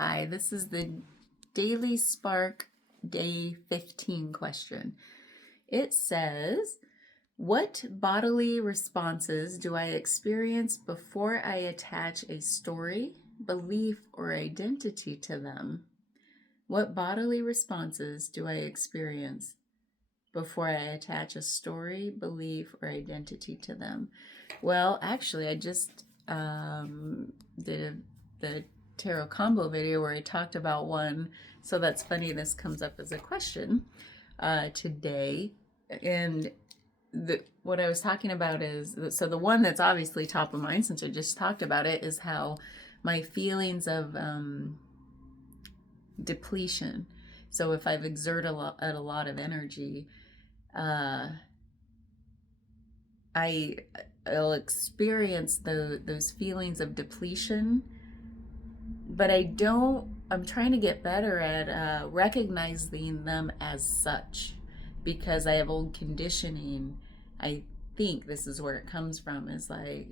Hi, this is the Daily Spark Day 15 question. It says, what bodily responses do I experience before I attach a story, belief, or identity to them? What bodily responses do I experience before I attach a story, belief, or identity to them? Well, actually, I just did the tarot combo video where I talked about one. So that's funny. This comes up as a question today. And what I was talking about is, so the one that's obviously top of mind since I just talked about it is how my feelings of depletion. So if I've exerted a lot of energy, I'll experience those feelings of depletion, but I'm trying to get better at recognizing them as such because I have old conditioning. I think this is where it comes from, is like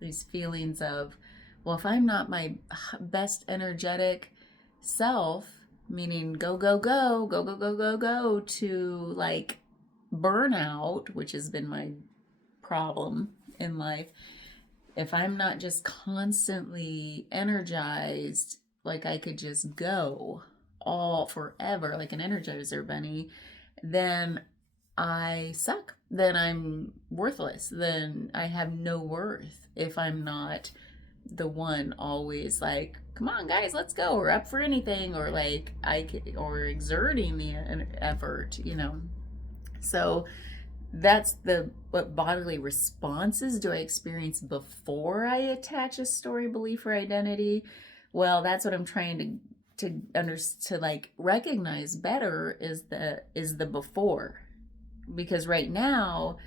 these feelings of, well, if I'm not my best energetic self, meaning go, go, go, go, go, go, go, go, to like burnout, which has been my problem in life, if I'm not just constantly energized, like I could just go all forever, like an energizer bunny, then I suck. Then I'm worthless. Then I have no worth if I'm not the one always like, come on guys, let's go, or up for anything, or like or exerting the effort. So that's what bodily responses do I experience before I attach a story, belief, or identity. Well, that's what I'm trying to like recognize better, is the before, because right now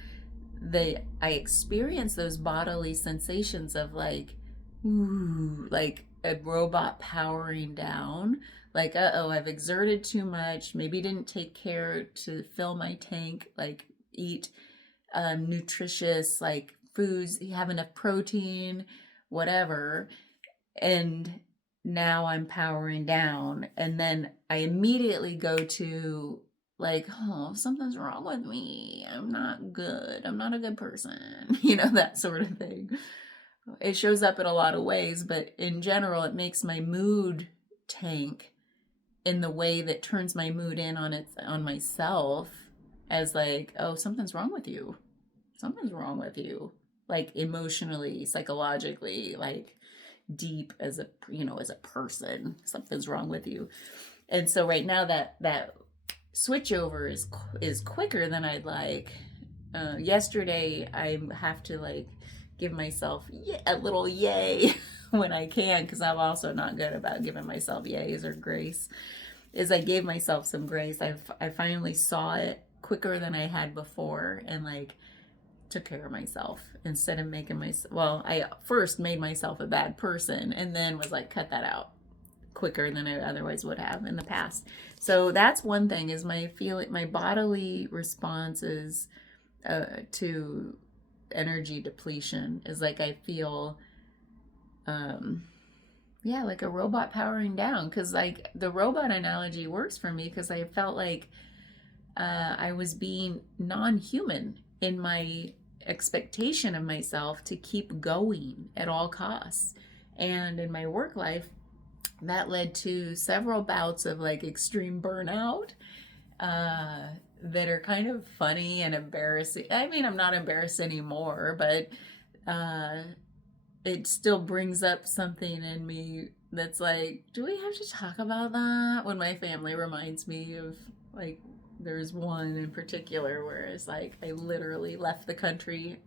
I experience those bodily sensations of like, ooh, like a robot powering down, like, uh-oh, I've exerted too much, maybe didn't take care to fill my tank, like eat nutritious like foods, have enough protein, whatever, and now I'm powering down, and then I immediately go to like, oh, something's wrong with me, I'm not good, I'm not a good person, that sort of thing. It shows up in a lot of ways, but in general it makes my mood tank in the way that turns my mood in on myself, as like, oh, something's wrong with you, like emotionally, psychologically, like deep as a person, something's wrong with you. And so right now that switch over is quicker than I'd like. Yesterday I have to like give myself a little yay when I can, because I'm also not good about giving myself yays or grace. Is I gave myself some grace. I finally saw it quicker than I had before, and like took care of myself instead of making myself, well, I first made myself a bad person and then was like, cut that out quicker than I otherwise would have in the past. So that's one thing, is my bodily responses to energy depletion is like I feel like a robot powering down, because like the robot analogy works for me, because I felt like I was being non-human in my expectation of myself to keep going at all costs. And in my work life, that led to several bouts of like extreme burnout that are kind of funny and embarrassing. I mean, I'm not embarrassed anymore, but it still brings up something in me that's like, do we have to talk about that? When my family reminds me of like, there's one in particular where it's like I literally left the country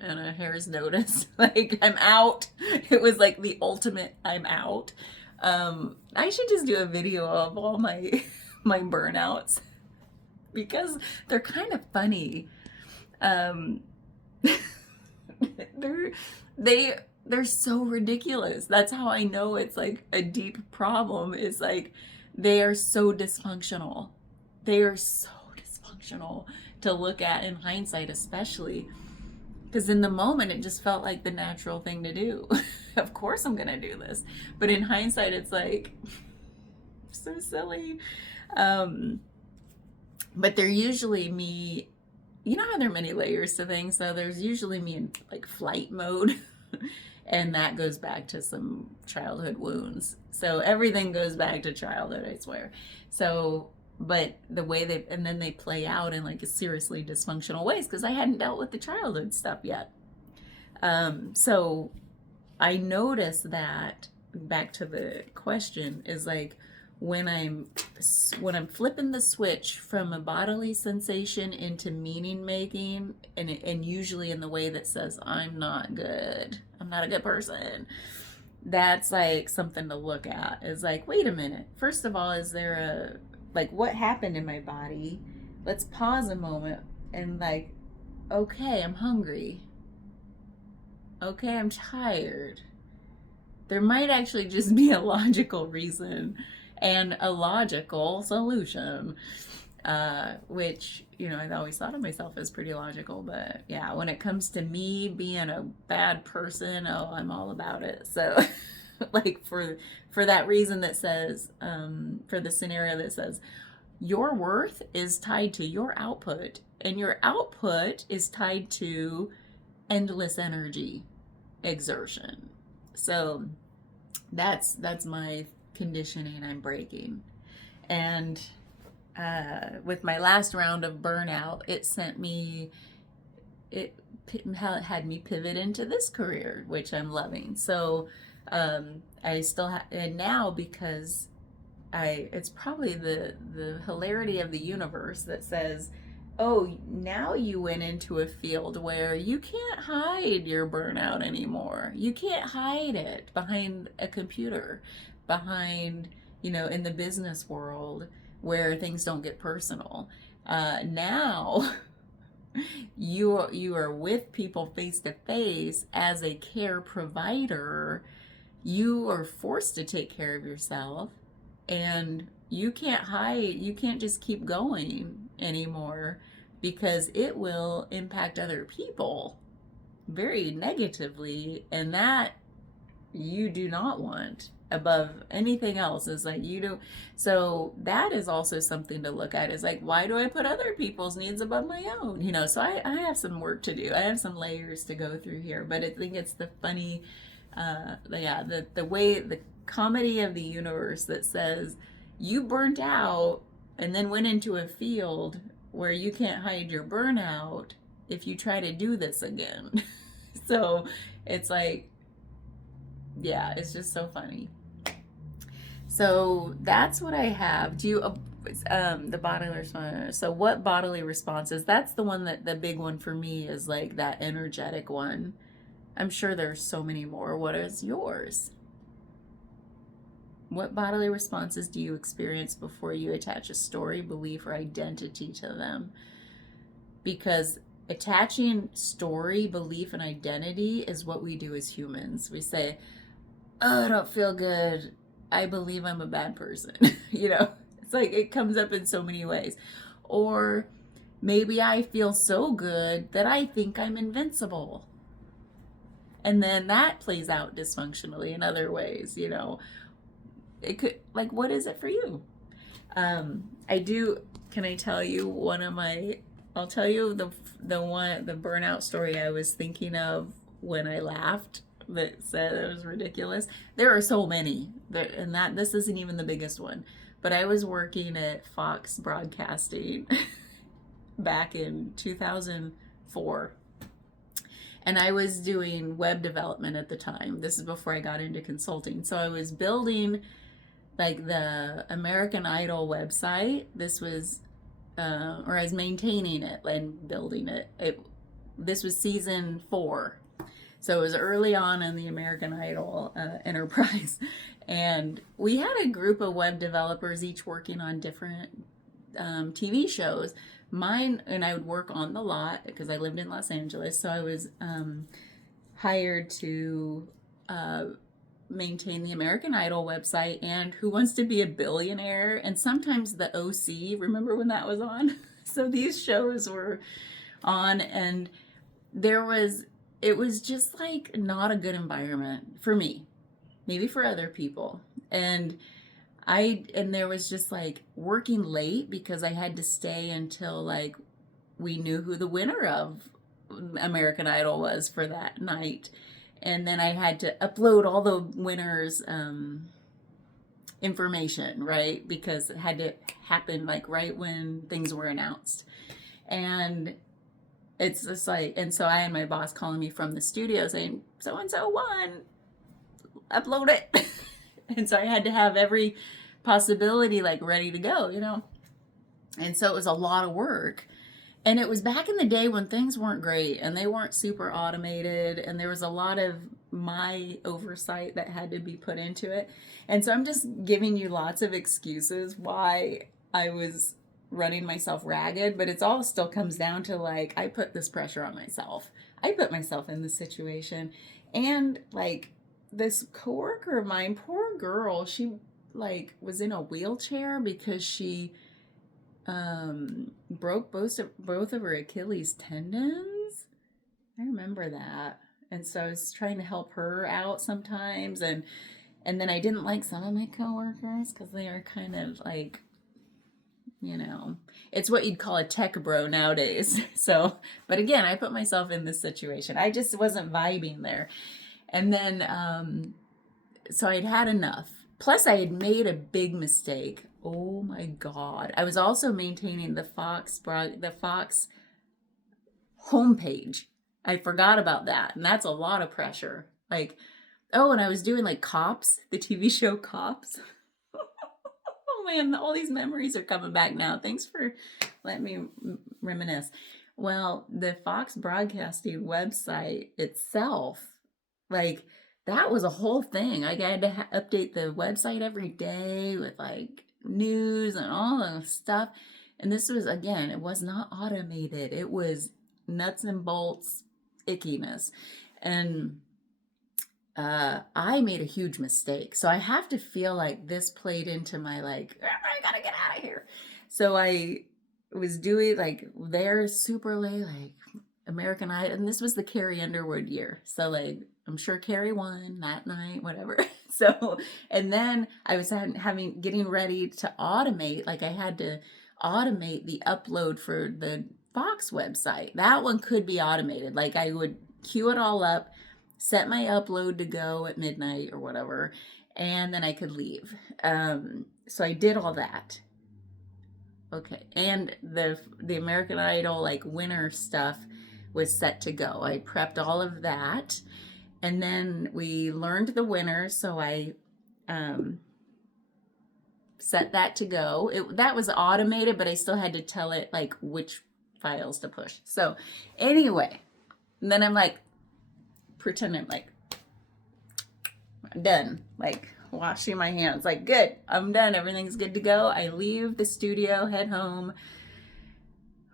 and a hair's notice. Like, I'm out. It was like the ultimate I'm out. I should just do a video of all my my burnouts, because they're kind of funny. they're they're so ridiculous. That's how I know it's like a deep problem. Is like they are so dysfunctional. They are so dysfunctional to look at in hindsight, especially. Because in the moment, it just felt like the natural thing to do. Of course, I'm going to do this. But in hindsight, it's like, so silly. Um, but they're usually me, you know how there are many layers to things? So there's usually me in like flight mode. And that goes back to some childhood wounds. So everything goes back to childhood, I swear. So, but the way they, and then they play out in like a seriously dysfunctional ways because I hadn't dealt with the childhood stuff yet. So I noticed that, back to the question, is like when I'm flipping the switch from a bodily sensation into meaning making, and usually in the way that says I'm not good, I'm not a good person. That's like something to look at. Is like, wait a minute. First of all, is there a, like, what happened in my body? Let's pause a moment and like, okay, I'm hungry. Okay, I'm tired. There might actually just be a logical reason and a logical solution, which, you know, I always thought of myself as pretty logical, but yeah, when it comes to me being a bad person, oh, I'm all about it. So like for that reason that says, for the scenario that says your worth is tied to your output, and your output is tied to endless energy exertion. So that's my conditioning I'm breaking. And with my last round of burnout, it had me pivot into this career, which I'm loving. So I still and now, because it's probably the hilarity of the universe that says, oh, now you went into a field where you can't hide your burnout anymore. You can't hide it behind a computer, behind, you know, in the business world where things don't get personal. Now you are with people face to face as a care provider. You are forced to take care of yourself, and you can't hide, you can't just keep going anymore, because it will impact other people very negatively, and that you do not want above anything else. Is like, you do. So that is also something to look at, is like, why do I put other people's needs above my own, you know? So I have some work to do. I have some layers to go through here, but I think it's the funny the way, the comedy of the universe that says you burnt out and then went into a field where you can't hide your burnout if you try to do this again. So it's like, yeah, it's just so funny. So that's what I have. Do you the bodily response? So what bodily responses? That's the one, that the big one for me is like that energetic one. I'm sure there's so many more. What is yours? What bodily responses do you experience before you attach a story, belief, or identity to them? Because attaching story, belief, and identity is what we do as humans. We say, oh, I don't feel good, I believe I'm a bad person. You know, it's like it comes up in so many ways. Or maybe I feel so good that I think I'm invincible. And then that plays out dysfunctionally in other ways, you know. It could, like, what is it for you? I do, can I tell you one of my, I'll tell you the burnout story I was thinking of when I laughed, that said it was ridiculous. There are so many, and that this isn't even the biggest one. But I was working at Fox Broadcasting back in 2004. And I was doing web development at the time. This is before I got into consulting. So I was building like the American Idol website. This was, or I was maintaining it and building it. This was season 4. So it was early on in the American Idol enterprise. And we had a group of web developers, each working on different TV shows. Mine, and I would work on the lot because I lived in Los Angeles. So I was hired to maintain the American Idol website and Who Wants to Be a Billionaire, and sometimes the OC. Remember when that was on? So these shows were on, and there was, it was just like not a good environment for me, maybe for other people. And and there was just like working late because I had to stay until like we knew who the winner of American Idol was for that night. And then I had to upload all the winners' information, right? Because it had to happen like right when things were announced. And it's just like, and so I had my boss calling me from the studio saying, so and so won, upload it. And so I had to have every possibility like ready to go, you know? And so it was a lot of work. And it was back in the day when things weren't great and they weren't super automated, and there was a lot of my oversight that had to be put into it. And so I'm just giving you lots of excuses why I was running myself ragged, but it's all still comes down to like, I put this pressure on myself. I put myself in this situation. And like this coworker of mine, poor girl, she like was in a wheelchair because she broke both of her Achilles tendons. I remember that. And so I was trying to help her out sometimes, and then I didn't like some of my coworkers because they are kind of like, you know, it's what you'd call a tech bro nowadays. So, but again, I put myself in this situation. I just wasn't vibing there. And then so I'd had enough. Plus I had made a big mistake. Oh my God. I was also maintaining the Fox homepage. I forgot about that. And that's a lot of pressure. Like, oh, and I was doing like Cops, the TV show Cops. Oh man, all these memories are coming back now. Thanks for letting me reminisce. Well, the Fox Broadcasting website itself, like, that was a whole thing. I had to update the website every day with like news and all the stuff. And this was, again, it was not automated. It was nuts and bolts ickiness. And I made a huge mistake. So I have to feel like this played into my like, I gotta get out of here. So I was doing like there super late, like American Idol, and this was the Carrie Underwood year. So like I'm sure Carrie won that night, whatever. So, and then I was getting ready to automate, like I had to automate the upload for the Fox website. That one could be automated. Like I would queue it all up, set my upload to go at midnight or whatever, and then I could leave. So I did all that. Okay. And the American Idol like winner stuff was set to go. I prepped all of that. And then we learned the winner, so I set that to go. That was automated, but I still had to tell it like which files to push. So anyway, and then I'm like, pretending like I'm done, like washing my hands, like good, I'm done, everything's good to go. I leave the studio, head home.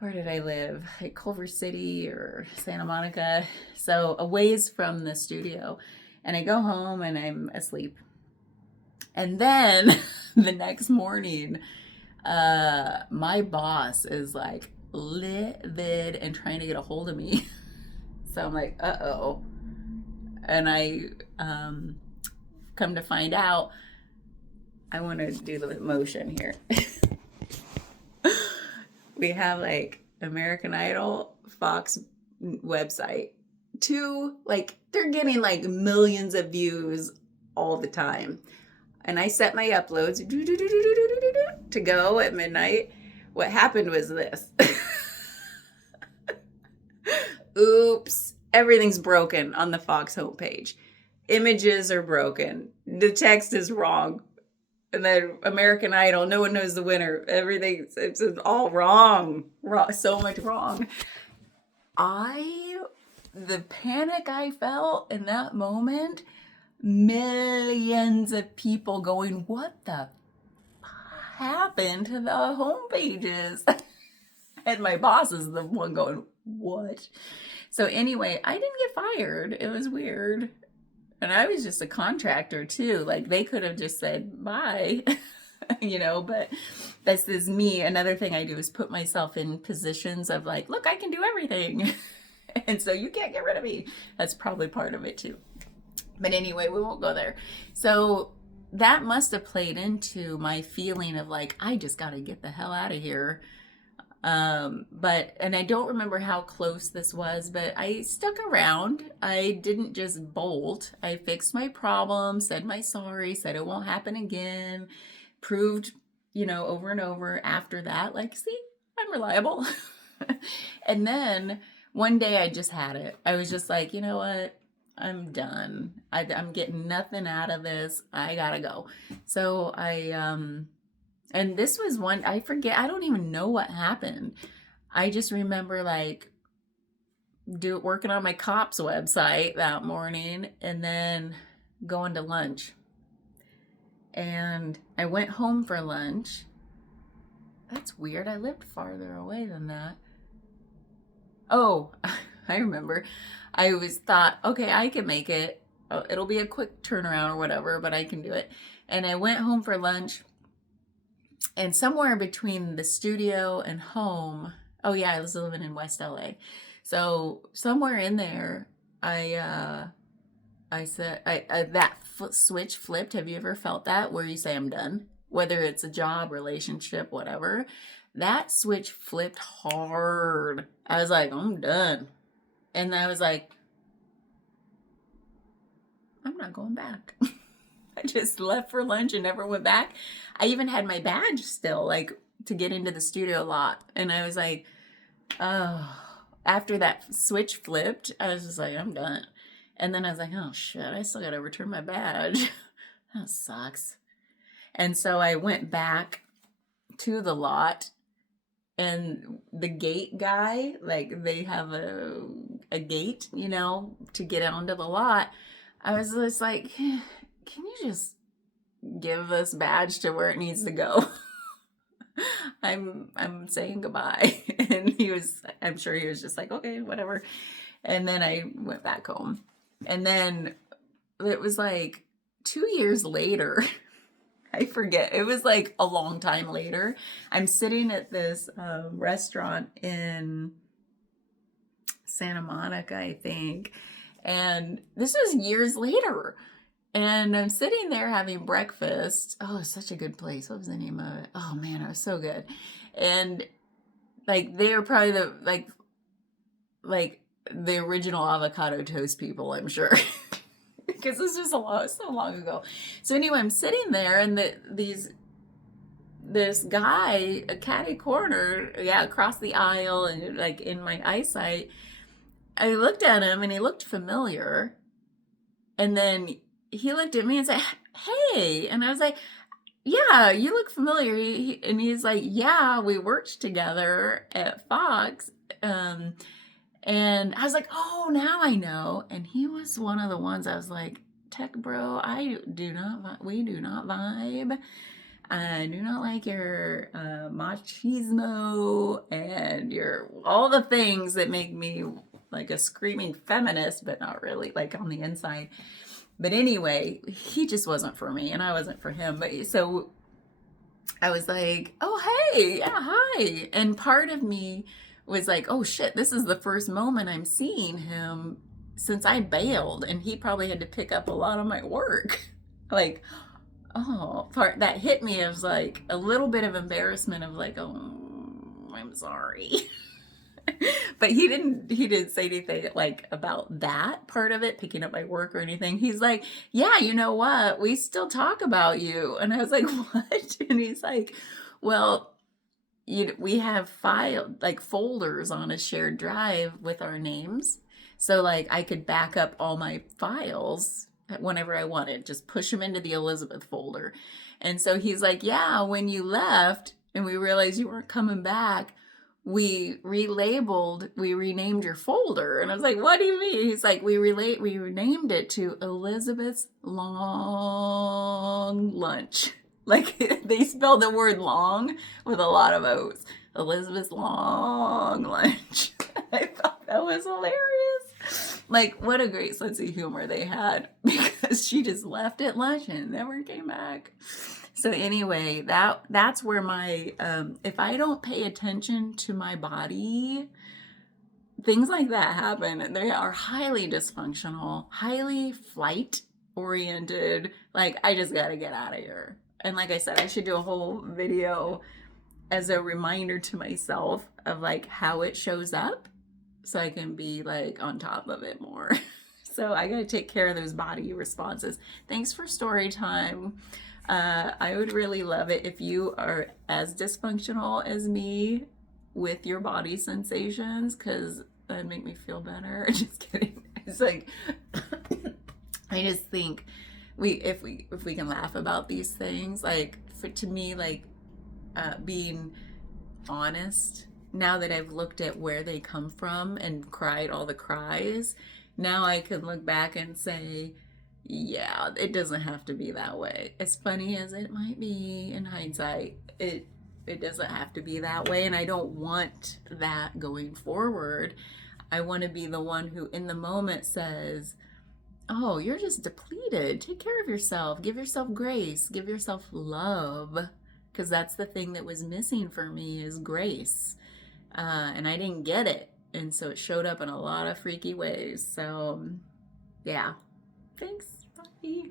Where did I live? Like Culver City or Santa Monica. So a ways from the studio. And I go home and I'm asleep. And then the next morning, my boss is like livid and trying to get a hold of me. So I'm like, uh-oh. And I come to find out, I want to do the motion here. We have like American Idol, Fox website. Like they're getting like millions of views all the time. And I set my uploads to go at midnight. What happened was this. Oops, everything's broken on the Fox homepage. Images are broken. The text is wrong. And then American Idol, no one knows the winner. Everything, it's all wrong. So much wrong. The panic I felt in that moment, millions of people going, what the happened to the homepages? And my boss is the one going, what? So anyway, I didn't get fired. It was weird. And I was just a contractor too. Like they could have just said bye, but this is me. Another thing I do is put myself in positions of like, look, I can do everything. And so you can't get rid of me. That's probably part of it too. But anyway, we won't go there. So that must have played into my feeling of like, I just got to get the hell out of here. And I don't remember how close this was, but I stuck around. I didn't just bolt. I fixed my problem, said my sorry, said it won't happen again, proved, over and over after that, like, see, I'm reliable. And then one day I just had it. I was just like, you know what? I'm done. I'm getting nothing out of this. I gotta go. So and this was one, I forget, I don't even know what happened. I just remember like working on my COPS website that morning and then going to lunch. And I went home for lunch. That's weird. I lived farther away than that. Oh, I remember. I always thought, okay, I can make it. Oh, it'll be a quick turnaround or whatever, but I can do it. And I went home for lunch. And somewhere between the studio and home, oh yeah, I was living in West LA. So somewhere in there, I said, that switch flipped. Have you ever felt that where you say I'm done? Whether it's a job, relationship, whatever. That switch flipped hard. I was like, I'm done. And I was like, I'm not going back. I just left for lunch and never went back. I even had my badge still, like, to get into the studio a lot. And I was like, oh, after that switch flipped, I was just like, I'm done. And then I was like, oh shit, I still got to return my badge. That sucks. And so I went back to the lot, and the gate guy, like, they have a gate, to get onto the lot. I was just like, can you just give this badge to where it needs to go? I'm saying goodbye. And I'm sure he was just like, okay, whatever. And then I went back home. And then it was like 2 years later, I forget, it was like a long time later. I'm sitting at this restaurant in Santa Monica, I think. And this was years later. And I'm sitting there having breakfast. Oh, it's such a good place. What was the name of it? Oh man, it was so good. And like they were probably like the original avocado toast people, I'm sure. Because this was so long ago. So anyway, I'm sitting there and this guy, a catty corner, across the aisle and like in my eyesight, I looked at him and he looked familiar. And then he looked at me and said, hey. And I was like, yeah, you look familiar. And he's like, yeah, we worked together at Fox. And I was like, oh, now I know. And he was one of the ones I was like, tech bro, we do not vibe. I do not like your machismo and your all the things that make me like a screaming feminist, but not really, like on the inside. But anyway, he just wasn't for me and I wasn't for him. But so I was like, oh, hey, yeah, hi. And part of me was like, oh shit, this is the first moment I'm seeing him since I bailed, and he probably had to pick up a lot of my work. Like, oh, part that hit me as like a little bit of embarrassment of like, oh, I'm sorry. But he didn't say anything like about that part of it, picking up my work or anything. He's like, yeah, you know what? We still talk about you. And I was like, what? And he's like, well, we have folders on a shared drive with our names. So like I could back up all my files whenever I wanted, just push them into the Elizabeth folder. And so he's like, yeah, when you left and we realized you weren't coming back, we renamed your folder. And I was like, what do you mean? He's like, we renamed it to Elizabeth's Long Lunch. Like they spelled the word long with a lot of O's. Elizabeth's Long Lunch. I thought that was hilarious. Like, what a great sense of humor they had, because she just left at lunch and never came back. So anyway, that's where my if I don't pay attention to my body, things like that happen, and they are highly dysfunctional, highly flight oriented. Like, I just gotta get out of here. And like I said, I should do a whole video as a reminder to myself of like how it shows up so I can be like on top of it more. So I gotta take care of those body responses. Thanks for story time. I would really love it if you are as dysfunctional as me with your body sensations, because that'd make me feel better. Just kidding. It's like I just think if we can laugh about these things, like to me, like being honest, now that I've looked at where they come from and cried all the cries, now I can look back and say, yeah, it doesn't have to be that way. As funny as it might be in hindsight, it doesn't have to be that way, and I don't want that going forward. I want to be the one who in the moment says, "Oh, you're just depleted. Take care of yourself. Give yourself grace. Give yourself love." Because that's the thing that was missing for me is grace. And I didn't get it. And so it showed up in a lot of freaky ways. So, yeah. Thanks. Bye.